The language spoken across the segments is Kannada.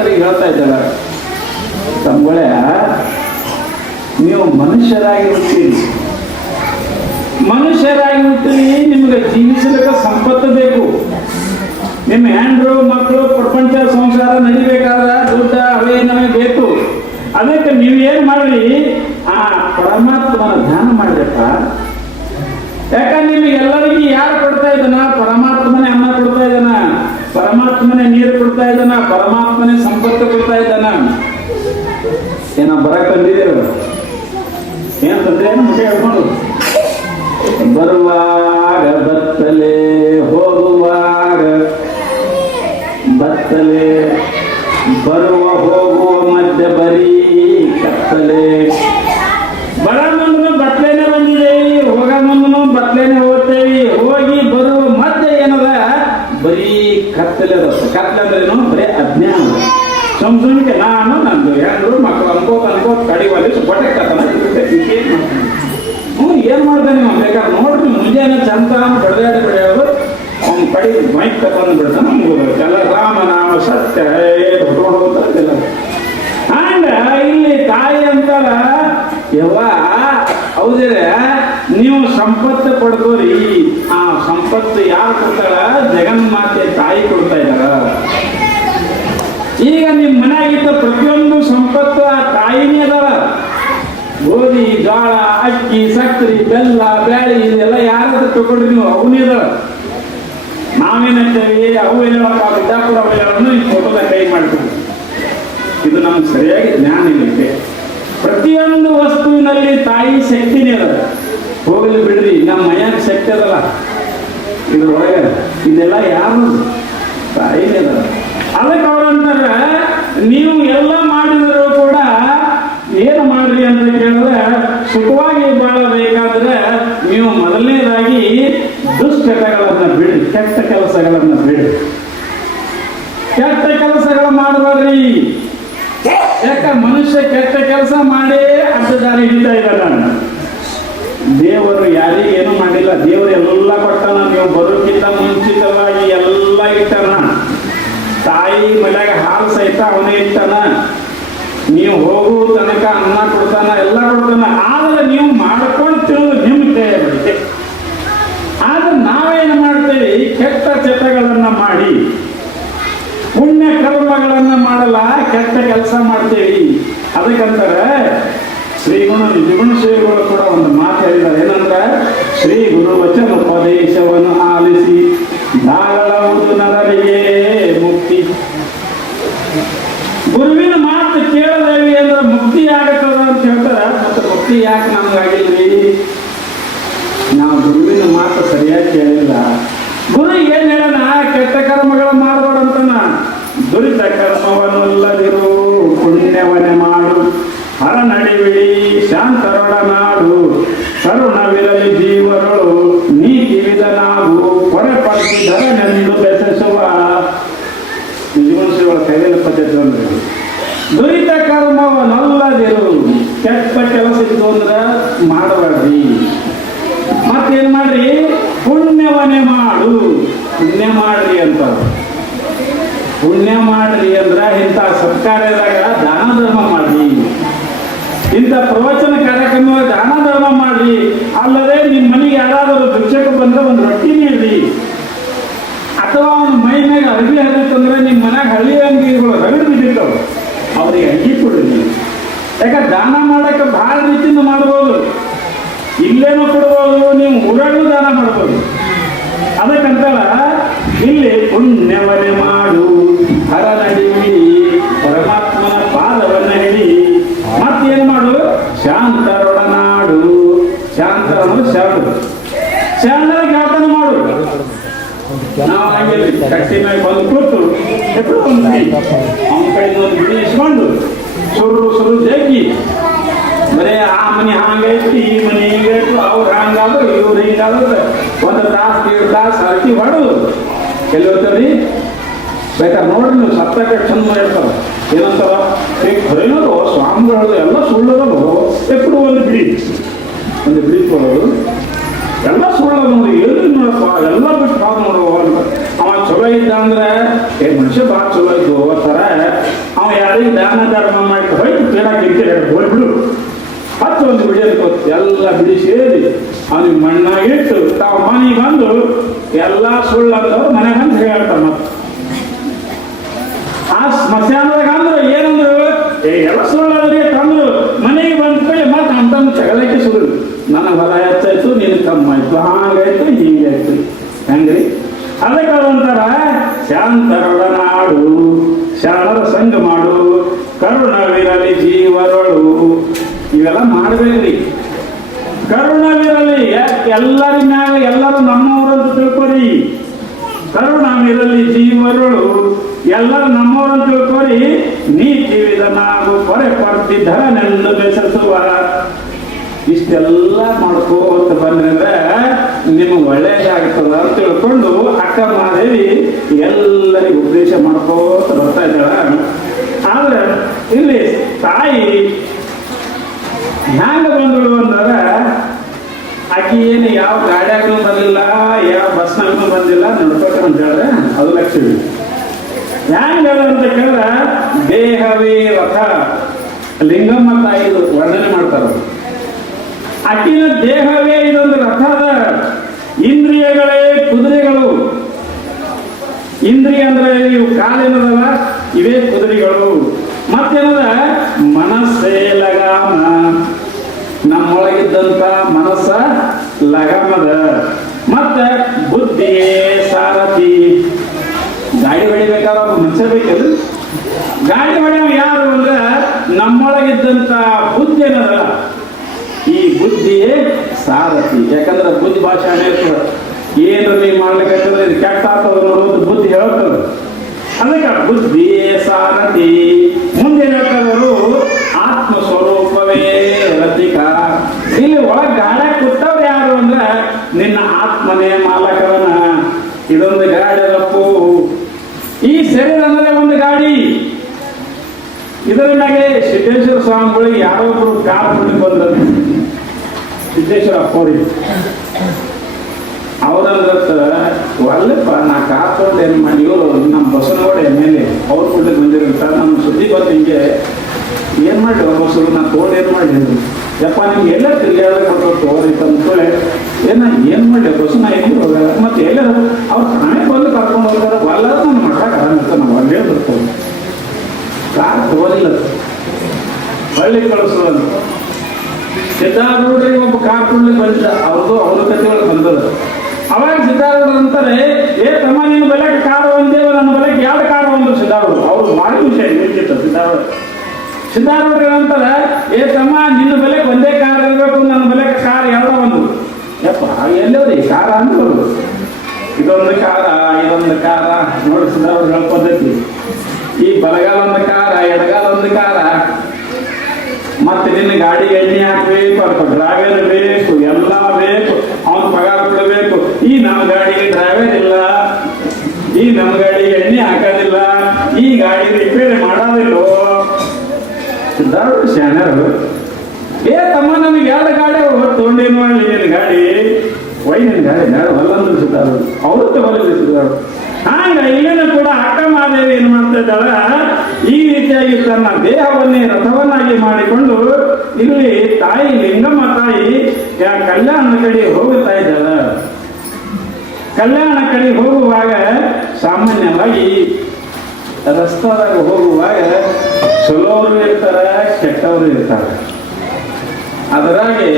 ಭಕ್ತರಿಗೆ ಹೇಳ್ತಾ ಇದ್ದಾರ, ತಮ್ಮಗಳೇ ನೀವು ಮನುಷ್ಯರಾಗಿ ಹುಟ್ಟಿರಿ, ಮನುಷ್ಯರಾಗಿ ಹುಟ್ಟಿರಿ, ನಿಮ್ಗೆ ಜೀವಿಸಲಿಕ್ಕೆ ಸಂಪತ್ತು ಬೇಕು. ನಿಮ್ಮ ಹೆಂಡ್ರು ಮಕ್ಕಳು ಪ್ರಪಂಚ ಸಂಸಾರ ನಡಿಬೇಕಾದ್ರೆ ದುಡ್ಡ ಅವೇ ನಮಗೆ ಬೇಕು. ಅದಕ್ಕೆ ನೀವೇನು ಮಾಡ್ರಿ, ಆ ಪರಮಾತ್ಮನ ಧ್ಯಾನ ಮಾಡ್ಬೇಕ. ಯಾಕಂದ್ರೆ ನಿಮಗೆ ಎಲ್ಲರಿಗೂ ಯಾರು ಕೊಡ್ತಾ ಇದ್ದಾನ? ಪರಮಾತ್ಮನೇ ಅನ್ನ ಕೊಡ್ತಾ ಇದ್ದಾನ, ಪರಮಾತ್ಮನೇ ನೀರು ಕೊಡ್ತಾ ಇದ್ದಾನ, ಪರಮಾತ್ಮನೇ ಸಂಪತ್ತು ಕೊಡ್ತಾ ಇದ್ದಾನ. ಏನೋ ಬರಕ್ ತಂದಿದ್ದೀರ, ಏನ್ ತಂದ್ರೆ ಏನು ಮುಖ ಹೇಳ್ಕೊಂಡು ಬರುವಾಗ ಬತ್ತಲೆ ಹೋಗುವಾಗ ಬತ್ತಲೆ, ಬರುವ ಹೋಗುವ ಮಧ್ಯ ಬರೀ ಕತ್ತಲೆ. ಬರ ಮುಂದನು ಬತ್ಲೇನೆ ಬಂದಿದ್ದೇವಿ, ಹೋಗ ಮುಂದನು ಬತ್ಲೇನೆ ಹೋಗ್ತೇವಿ, ಹೋಗಿ ಬರುವ ಮಧ್ಯೆ ಏನದ ಬರೀ ಕತ್ತಲೆ ಅದ. ಕತ್ತಲೆ ಅಂದ್ರೇನು? ಬರೀ ಅಜ್ಞಾನ. ಸುಮ್ಕೆ ನಾನು ನಂದು ಹೆಂಡ್ರು ಮಕ್ಕಳು ಅನ್ಕೋತ ಕಡಿವಲ್ಲಿ ಬಟ್ಟೆ ಕತ್ತನ ಏನ್ ಮಾಡ್ತಾನೆ ನೀವು ಬೇಕಾದ್ರೆ ನೋಡ್ರಿ. ಮುಂಜಾನೆ ಚಂದ ಬೆಳೆಯೋದು ಅವ್ನ ಕಡೆ ಮೈಕ್ ತಗೊಂಡು ಬಿಡ್ತಾನೆ, ಎಲ್ಲ ರಾಮನಾಮ ಸತ್ಯ ಹೊಡ್ಕೊಂಡೋಗ್ತಾರಲ್ಲ. ಹಂಗ ಇಲ್ಲಿ ತಾಯಿ ಅಂತಾರ, ಯವ್ವ ಹೌದ್ರೆ ನೀವು ಸಂಪತ್ತು ಪಡ್ಕೋರಿ. ಆ ಸಂಪತ್ತು ಯಾರು ಕೊಡ್ತಾಳ? ಜಗನ್ಮಾತೆ ತಾಯಿ ಕೊಡ್ತಾ ಇದ್ದಾರ. ಈಗ ನಿಮ್ಮ ಮನೆಯಾಗಿದ್ದ ಪ್ರತಿಯೊಂದು ಸಂಪತ್ತು ಆ ತಾಯಿನೇ ಅದಾರ. ಗೋಧಿ, ಜೋಳ, ಅಕ್ಕಿ, ಸಕ್ಕರೆ, ಬೆಲ್ಲ, ಬ್ಯಾಳಿ ಇದೆಲ್ಲ ಯಾರಾದ್ರೂ ತಗೊಂಡ್ರಿ ನೀವು, ಅವನೇ ಅದಾರ. ನಾವೇನಂತೇವಿ, ಅವು ಏನಪ್ಪ ಬಿದ್ದಾಪುರ ಅವೆಲ್ಲವನ್ನು ಈ ಫೋಟೋದ ಕೈ ಮಾಡ್ತೀವಿ. ಇದು ನಮ್ಗೆ ಸರಿಯಾಗಿ ಜ್ಞಾನ ಇಲ್ಲಕ್ಕೆ. ಪ್ರತಿಯೊಂದು ವಸ್ತುವಿನಲ್ಲಿ ತಾಯಿ ಶಕ್ತಿನೇ ಅದ. ಹೋಗಲಿ ಬಿಡ್ರಿ, ನಮ್ಮ ಮೈಯಾಗ ಶಕ್ತಿ ಅದಲ್ಲ ಇದ್ರೊಳಗೆ, ಇದೆಲ್ಲ ಯಾರು? ತಾಯಿನೇ ಅದ. ಅದಕ್ಕೆ ಅವ್ರಂತಾರೆ, ನೀವು ಎಲ್ಲ ಮಾಡಿದರೂ ಕೂಡ ಏನು ಮಾಡ್ರಿ ಅಂತ ಕೇಳಿದ್ರೆ, ಸುಖವಾಗಿ ಬಾಳಬೇಕಾದ್ರೆ ನೀವು ಮೊದಲನೇದಾಗಿ ದುಶ್ಚಟಗಳನ್ನ ಬಿಡಿ, ಕೆಟ್ಟ ಕೆಲಸಗಳನ್ನ ಬಿಡಿ. ಕೆಟ್ಟ ಕೆಲಸಗಳು ಮಾಡಬೇಡ್ರಿ. ಯಾಕ ಮನುಷ್ಯ ಕೆಟ್ಟ ಕೆಲಸ ಮಾಡೇ ಅಡ್ಡದಾರಿ ಹಿಡಿತಾ ಇದ್ದಾನ. ದೇವರು ಯಾರಿಗೆ ಏನು ಮಾಡಿಲ್ಲ, ದೇವರು ಎಲ್ಲ ಕೊಟ್ಟಾನ. ನೀವು ಬರೋಕ್ಕಿಂತ ಮುಂಚಿತವಾಗಿ ಎಲ್ಲ ಇಟ್ಟಾನ. ತಾಯಿ ಮನೆಯಾಗ ಹಾಲು ಸಹಿತ ಅವನೇ ಇಟ್ಟಾನ. ನೀವು ಹೋಗು ತನಕ ಅನ್ನ ಕೊಡ್ತಾನ, ಎಲ್ಲ ಕೊಡ್ತಾನ. ಆದ್ರೆ ನೀವು ಮಾಡ್ಕೊಂತಿರೋದು ನಿಮ್ಮ ಕೈ ಬಿಡುತ್ತೆ. ಆದ್ರೆ ನಾವೇನು ಮಾಡ್ತೇವೆ? ಕೆಟ್ಟ ಚಟಗಳನ್ನ ಮಾಡಿ, ಪುಣ್ಯ ಕರ್ಮಗಳನ್ನ ಮಾಡಲ್ಲ, ಕೆಟ್ಟ ಕೆಲಸ ಮಾಡ್ತೇವಿ. ಅದಕ್ಕಂತಾರೆ ಶ್ರೀಗುಣ ಶ್ರೀಗಳು ಕೂಡ ಒಂದು ಮಾತು ಹೇಳಿದ್ದಾರೆ. ಏನಂದ್ರೆ, ಶ್ರೀ ಗುರು ವಚನ ಉಪದೇಶವನ್ನು ಆಲಿಸಿ ದಾಗಳವುದು ನರರಿಗೆ ಮುಕ್ತಿ. ಗುರುವಿನ ಮಾತು ಕೇಳದೇವಿ ಅಂದ್ರೆ ಮುಕ್ತಿ ಆಗತ್ತದ ಅಂತ ಹೇಳ್ತಾರ. ಮತ್ತೆ ಮುಕ್ತಿ ಯಾಕೆ ನಮ್ಗಾಗಿಲ್ರಿ? ನಾವು ಗುರುವಿನ ಮಾತು ಸರಿಯಾಗಿ ಕೇಳಿಲ್ಲ. ಗುರು ಏನ್ ಹೇಳೋಣ? ಕೆಟ್ಟ ಕರ್ಮಗಳ ಮಾಡಬೇಡಂತನ. ದುರಿತ ಕರ್ಮವನ್ನಲ್ಲದಿರು ಪುಣ್ಯವನ್ನೇ ಮಾಡು, ಹರ ನಡಿಬಿಡಿ ಶಾಂತರೊಡನಾಡು, ಕರುಣವಿರಲಿ ಜೀವರಳು ನೀತಿವಿದ ನಾವು ಹೊರಪಡಿಸಿದರೆಂದು ಬೆಸಸುವ. ಜೀವನಶ್ರೀಗಳ ಕೈಯಲ್ಲಿ ಪದ್ಧತಿ ಅಂದ್ರೆ, ದುರಿತ ಕರ್ಮವನ್ನಲ್ಲದಿರು, ಕೆಟ್ಟ ಕೆಲಸ ಇತ್ತು ಅಂದ್ರೆ ಮಾಡಬೇಡ್ರಿ. ಮತ್ತೇನ್ ಮಾಡ್ರಿ? ಪುಣ್ಯವನ್ನೇ ಮಾಡು. ಪುಣ್ಯ ಮಾಡ್ರಿ ಅಂತ. ಪುಣ್ಯ ಮಾಡ್ರಿ ಅಂದ್ರ ಇಂಥ ಸರ್ಕಾರದಾಗ ದಾನ ಧರ್ಮ ಮಾಡ್ರಿ, ಇಂಥ ಪ್ರವಚನ ಕಾರ್ಯಕ್ರಮ ದಾನ ಧರ್ಮ ಮಾಡ್ರಿ. ಅಲ್ಲದೆ ನಿಮ್ಮ ಮನೆಗೆ ಯಾರಾದರೂ ಭಿಕ್ಷಕ ಬಂದ್ರೆ ಒಂದು ರೊಟ್ಟಿ ನೀಡ್ರಿ. ಅಥವಾ ಅವ್ನ ಮೈ ಮ್ಯಾಗ ಅರ್ಬಿ ಹರಿತಂದ್ರೆ ನಿಮ್ಮ ಮನ್ಯಾಗ ಹಳ್ಳಿ ಅಂಗಿಗಳು ರಗಡ್ ಬಿದ್ದಿರ್ತಾವ, ಅವ್ರಿಗೆ ಅಂಗಿ ಕೊಡ್ರಿ. ಯಾಕೆ ದಾನ ಮಾಡಕ್ಕೆ ಬಹಳ ರೀತಿಯಿಂದ ಮಾಡ್ಬೋದು. ಇಲ್ಲೇನೂ ಕೊಡ್ಬೋದು, ನೀವು ಊರಾಗೂ ದಾನ ಮಾಡ್ಬೋದು. ಅದಕ್ಕಂತಲ್ಲ ಇಲ್ಲಿ ಪುಣ್ಯವನ್ನೇ ಮಾಡು, ಹರ ನಡಿವಿ, ಪರಮಾತ್ಮನ ಪಾದವನ್ನ ಹಿಡಿ. ಮತ್ತೇನು ಮಾಡು? ಶಾಂತರೊಡನಾಡು. ಶಾಂತ ಅನ್ನೋದು ಶಾಂತ. ಶಾಂತರ ಜ್ಞಾಪನ ಮಾಡು. ನಾವು ಹಾಗೆ ಕಟ್ಟಿ ಮೇಲೆ ಬಂದು ಕೂತು ಎప్పుడు ಅವನ ಕಡೆ ಒಂದು ಬಿಡಿ ಇಸ್ಕೊಂಡು ಸುರು ಜಗ್ಗಿ ಬರೇ ಆ ಮನೆ ಹಂಗೈತಿ, ಈ ಮನೆ ಹಿಂಗೈತು, ಅವ್ರು ಹಂಗಾದ್ರು ಇವ್ರು ಹಿಂಗಾದ್ರು ಒಂದು ತಾಸು 2 ತಾಸು ಹರಟಿ ಹೊಡೆದು ಎಲ್ಲಿ ಹೋಗ್ತಾವ್ರಿ? ಬೇಕಾದ್ರೆ ನೋಡ್ರಿ ನೀವು ಸತ್ತಾಗ ಚಂದ ಮಾಡಿರ್ತಾರ. ಏನಂತಾರ? ಈಗ ಖರೇನದು ಸ್ವಾಮಿಗಳು ಎಲ್ಲ ಸುಳ್ಳದವು. ಎప్పుడు ಒಂದು ಬಿಡಿ ಕೊಡೋದು ಎಲ್ಲ ಸುಳ್ಳದ ನೋಡಿ. ಏನು ನೋಡಪ್ಪ ಎಲ್ಲ ಬಿಟ್ಟು ಕಾದು ನೋಡುವ. ಅವ ಚಲೋ ಇದ್ದ ಅಂದ್ರೆ ಮನುಷ್ಯ ಭಾಳ ಚಲೋ ಇದ್ದು ಥರ ಯಾರಿಗೆ ದಾನ ಧರ್ಮ ಮಾಡಿ ಹೋಯ್ತು ಕೇಳಾಕಿರ್ತೀರ ಹೋಗ್ಬಿಡು ಹತ್ತು ಒಂದು ಬಿಡಿಯೋದಕ್ಕೆ ಎಲ್ಲ ಬಿಡಿ ಸೇರಿ ಅವನಿಗೆ ಮಣ್ಣಾಗಿಟ್ಟು ತಾವು ಮನೆಗೆ ಬಂದು ಎಲ್ಲ ಸುಳ್ಳು ಅಂದವ್ರು ಮನೆ ಬಂದು ಹೇಳ್ತಾರೆ ಮತ್ತೆ ಆ ಸ್ಮಶಾನದಾಗ ಅಂದ್ರು ಏನಂದ್ರು ಎಲ್ಲ ಸುಳ್ಳಾದ್ರೆ ತಂದ್ರು ಮನೆಗೆ ಬಂದ ಕಡೆ ಮತ್ತೆ ಅಂತ ಜಗಳಕ್ಕೆ ಸುಳ್ಳು ನನ್ನ ಹೊಲ ಹೆಚ್ಚಾಯ್ತು ನಿನ್ನ ಕಮ್ಮಾಯ್ತು ಹಾಗಾಯ್ತು ಹೀಗಾಯ್ತು ಹೆಂಗ್ರಿ ಅದಕ್ಕೆ ಒಂಥರ ಶಾಂತರೊಡ ನಾಡು ಶಾಣರ ಸಂಘ ಮಾಡು ಕರುಣವಿರಲಿ ಜೀವರೊಳು ಇವೆಲ್ಲ ಮಾಡ್ಬೇಕ್ರಿ ಕರುಣವಿರಲಿ ಎಲ್ಲರ ಮ್ಯಾಗ ಎಲ್ಲರೂ ನಮ್ಮವರಂತ ತಿಳ್ಕೊರಿ ಕರುಣವಿರಲಿ ಜೀವರೊಳು ಎಲ್ಲರೂ ನಮ್ಮವರಂತ ತಿಳ್ಕೊರಿ ನೀತಿ ವಿಧನಾಗು ಪೊರೆ ಪರ್ತಿದ್ದನೆಂದು ಬೆಸಸುವ ಇಷ್ಟೆಲ್ಲ ಮಾಡ್ಕೋತ ಬಂದ್ರೆ ನಿಮಗೆ ಒಳ್ಳೇದಾಗ್ತದ ಅಂತ ತಿಳ್ಕೊಂಡು ಅಕ್ಕ ಮಹಾದೇವಿ ಎಲ್ಲರಿಗೂ ಉಪದೇಶ ಮಾಡ್ಕೋತ ಬರ್ತಾ ಇದ್ದಾಳ. ಆದ್ರೆ ಇಲ್ಲಿ ತಾಯಿ ಹ್ಯಾಂಗ ಬಂದಳು ಅಂದ್ರೆ ಆಕಿ ಏನು ಯಾವ ಗಾಡಿಯಾಗೂ ಬಂದಿಲ್ಲ ಯಾವ ಬಸ್ನಾಗೂ ಬಂದಿಲ್ಲ ನಡ್ಕೋತ ಅಂತ ಹೇಳಿದ್ರೆ ಅದು ಲಕ್ಷ್ಯ ಹ್ಯಾಂಗ ಅಂತ ಕೇಳಿದ್ರೆ ದೇಹವೇ ರಥ ಲಿಂಗಮ್ಮ ತಾಯಿದು ವರ್ಣನೆ ಮಾಡ್ತಾರ. ಆಕಿನ ದೇಹವೇ ಇದೊಂದು ರಥದ ಇಂದ್ರಿಯಗಳೇ ಕುದುರೆಗಳು. ಇಂದ್ರಿಯ ಅಂದ್ರೆ ಇವು ಕಾಲಿನದಲ್ಲ ಇವೇ ಕುದುರೆಗಳು. ಮತ್ತೇನದ ಮನಸ್ಸೇ ಲಗಾಮ, ನಮ್ಮೊಳಗಿದ್ದಂತ ಮನಸ್ಸ ಲಗಾಮದ. ಮತ್ತೆ ಬುದ್ಧಿಯೇ ಸಾರಥಿ. ಗಾಡಿ ಹೊಡಿಬೇಕಾದ್ರೆ ಒಬ್ಬ ಮನುಷ್ಯ ಬೇಕಲ್ಲ, ಗಾಡಿ ಹೊಡೆಯೋ ಯಾರು ಅಂದ್ರೆ ನಮ್ಮೊಳಗಿದ್ದಂತ ಬುದ್ಧಿ ಏನದ ಈ ಬುದ್ಧಿಯೇ ಸಾರಥಿ. ಯಾಕಂದ್ರೆ ಬುದ್ಧಿ ಭಾಷೆ ಏನು ನೀವು ಮಾಡ್ಲಿಕ್ಕೆ ಇದು ಕೆಟ್ಟ ಆಗ್ತದ ನೋಡೋದು ಬುದ್ಧಿ ಹೇಳ್ತದ. ಅದಕ್ಕೆ ಬುದ್ಧಿಯೇ ಸಾರಥಿ. ಮುಂದೆ ಹೇಳ್ತಾರವರು ಆತ್ಮ ಸ್ವರೂಪವೇ ರಥಿಕ. ಇಲ್ಲಿ ಒಳಗೆ ಗಾಡಿ ಕೂತವ್ರು ಯಾರು ಅಂದ್ರೆ ನಿನ್ನ ಆತ್ಮನೇ ಮಾಲಕವನ. ಇದೊಂದು ಗಾಡಿ ಅದಪ್ಪು. ಈ ಶರೀರ ಅಂದ್ರೆ ಒಂದು ಗಾಡಿ. ಇದರಿಂದಾಗೆ ಸಿದ್ದೇಶ್ವರ ಸ್ವಾಮಿಗಳಿಗೆ ಯಾರೊಬ್ರು ಕಾರ್ ಬಿಟ್ಟು ಬಂದರು. ಸಿದ್ದೇಶ್ವರ ಅಪ್ಪವ್ರಿಗೆ ಅವ್ರಂದ್ರ ಒಲ್ಲಪ್ಪ ನಾ ಕಾರ್ ತೊಗೊಂಡು ಏನು ಮಾಡಿ ಇವರು ನಮ್ಮ ಬಸವನಗೌಡ ಎಮ್.ಎಲ್.ಎ ಅವ್ರು ಕೂಡ ಬಂದಿರಂತ ನಮ್ಮ ಸುದ್ದಿ ಬಂದು ಹಿಂಗೆ ಏನು ಮಾಡಿ ಬಸರು ನಾ ತೊಗೊಂಡು ಏನು ಮಾಡಿ ಯಪ್ಪ ನಿಮ್ಗೆ ಎಲ್ಲ ತಿರುಗಾಡ ಕೊಟ್ಟು ತೋರಿ ತಂದ್ಕೊಳ್ಳೆ ಏನು ಮಾಡಿ ಬಸ್ಸು ನಾ ಎಲ್ಲಿ ಹೋಗ ಮತ್ತೆ ಎಲ್ಲ ಅವ್ರು ತಾನೇ ಬಂದು ಕರ್ಕೊಂಡು ಹೋಗ್ತಾರೆ. ಒಲ್ಲ ನಾನು ಮಾಡಕ್ಕೆ ಆರಾಮಿರ್ತ ನಾವು ಅಲ್ಲೇ ಬರ್ತೇವೆ. ಕಾರ್ ತಗೋಲಿಲ್ಲ ಹಳ್ಳಿ ಕಳಿಸೋದು. ಸಿದ್ಧಾರೂಢರಿಗೆ ಒಬ್ಬ ಕಾರ್ ಕೊಳ್ಳಿಕ್ಕೆ ಬಂದಿದ್ದ. ಅವ್ರದ್ದು ಅವ್ರ ಕಥೆಗಳು ಬಂದದ. ಅವಾಗ ಸಿದ್ಧಾರೂಢರು ಅಂತಾರೆ ತಮ್ಮ ನಿನ್ನ ಬೆಲೆಗೆ ಕಾರು ಒಂದೇವ ನನ್ನ ಬೆಲೆಗೆ ಎರಡು ಕಾರು ಒಂದು ಸಿದ್ಧಾರೂಢರು. ಅವ್ರು ಭಾರಿ ವಿಷಯ ನಿಂತಿತ್ತು ಸಿದ್ಧಾರೂಢ. ಸಿದ್ಧಾರೂಢರು ಏನಂತಾರೆ ತಮ್ಮ ನಿನ್ನ ಬೆಲೆಗೆ ಒಂದೇ ಕಾರ್ ಇರಬೇಕು, ನನ್ನ ಬೆಲೆಗೆ ಕಾರ್ ಎರಡು ಒಂದು. ಯಪ್ಪ ಎಲ್ಲವ್ರಿ ಕಾರ ಅಂದ್ರು. ಇದೊಂದು ಕಾರ ಇದೊಂದು ಕಾರ ನೋಡಿ ಸಿದ್ಧಾರೂಢರು ಹೇಳೋ ಪದ್ಧತಿ. ಈ ಬಲಗಾಲ ಒಂದು ಕಾರ ಎಡಗಾಲ ಒಂದು ಕಾರ. ಮತ್ತೆ ನಿನ್ನ ಗಾಡಿಗೆ ಎಣ್ಣೆ ಹಾಕಬೇಕು, ಅಥವಾ ಡ್ರೈವರ್ ಬೇಕು, ಎಲ್ಲ ಬೇಕು, ಅವನು ಪಗಾರ ಕೊಡಬೇಕು. ಈ ನಮ್ಮ ಗಾಡಿಗೆ ಡ್ರೈವರ್ ಇಲ್ಲ, ಈ ನಮ್ಮ ಗಾಡಿಗೆ ಎಣ್ಣೆ ಹಾಕೋದಿಲ್ಲ, ಈ ಗಾಡಿ ರಿಪೇರಿ ಮಾಡೋದಿಲ್ಲೋ. ಸಿದ್ಧಾರೂಢ ಶಾಣರು ತಮ್ಮ ನಮಗೆ ಎರಡು ಗಾಡಿ ತೊಗೊಂಡೇನು ಮಾಡಲಿ ನಿನ್ನ ಗಾಡಿ ನಿನ್ನ ಗಾಡಿ ಹೊಲ್ಲಂದ್ರು ಸಿದ್ಧಾರೂಢ. ಅವರು ತಗೊಳ್ಳಿ ಸಿದ್ಧಾರೂಢ. ಹಾಗ ಇಲ್ಲಿನೂ ಕೂಡ ಅಕ್ಕ ಮಹಾದೇವಿ ಏನ್ ಮಾಡ್ತಾ ಇದ್ದಾಳ, ಈ ರೀತಿಯಾಗಿ ತನ್ನ ದೇಹವನ್ನೇ ರಥವನ್ನಾಗಿ ಮಾಡಿಕೊಂಡು ಇಲ್ಲಿ ತಾಯಿ ಲಿಂಗಮ್ಮ ತಾಯಿ ಕಲ್ಯಾಣ ಕಡೆ ಹೋಗುತ್ತಾ ಇದ್ದಾಳ. ಕಲ್ಯಾಣ ಕಡೆ ಹೋಗುವಾಗ ಸಾಮಾನ್ಯವಾಗಿ ರಸ್ತಾದಾಗ ಹೋಗುವಾಗ ಚಲೋರು ಇರ್ತಾರೆ, ಕೆಟ್ಟವರು ಇರ್ತಾರೆ. ಅದರಾಗೆ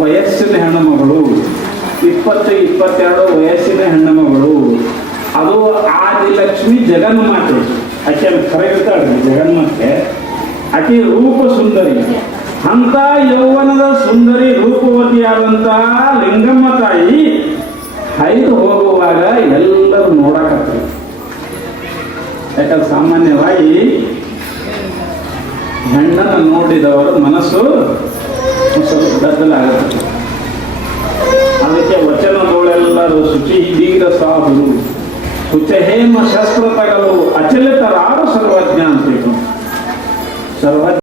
ವಯಸ್ಸಿನ ಹೆಣ್ಣುಮಗಳು 20-22 ವಯಸ್ಸಿನ ಹೆಣ್ಣುಮಗಳು. ಅದು ಆದಿಲಕ್ಷ್ಮಿ ಜಗನ್ಮಾತೆ. ಆಕೆ ಕರೆಯುತ್ತಾಳೆ ಜಗನ್ಮಾತೆ. ಆಕೆ ರೂಪ ಸುಂದರಿ. ಅಂತ ಯೌವನದ ಸುಂದರಿ ರೂಪವತಿಯಾದಂತ ಲಿಂಗಮ್ಮ ತಾಯಿ ಹೈದು ಹೋಗುವಾಗ ಎಲ್ಲರೂ ನೋಡಕತ್ತಾರೆ. ಯಾಕಂದ್ರೆ ಸಾಮಾನ್ಯವಾಗಿ ಹೆಣ್ಣನ್ನು ನೋಡಿದವರ ಮನಸ್ಸು ಸ್ವಲ್ಪ ಗದ್ದಲಾಗುತ್ತೆ. ಅದಕ್ಕೆ ವಚನದೋಳೆಲ್ಲರೂ ಶುಚಿ ಇದೀಗ ಸಾಧು ಕುಚಹೇಮ ಶಸ್ತ್ರ ತಗಲು ಅಚಲಿತರಾರು ಸರ್ವಜ್ಞ ಅಂತಿದ್ರು. ಸರ್ವಜ್ಞ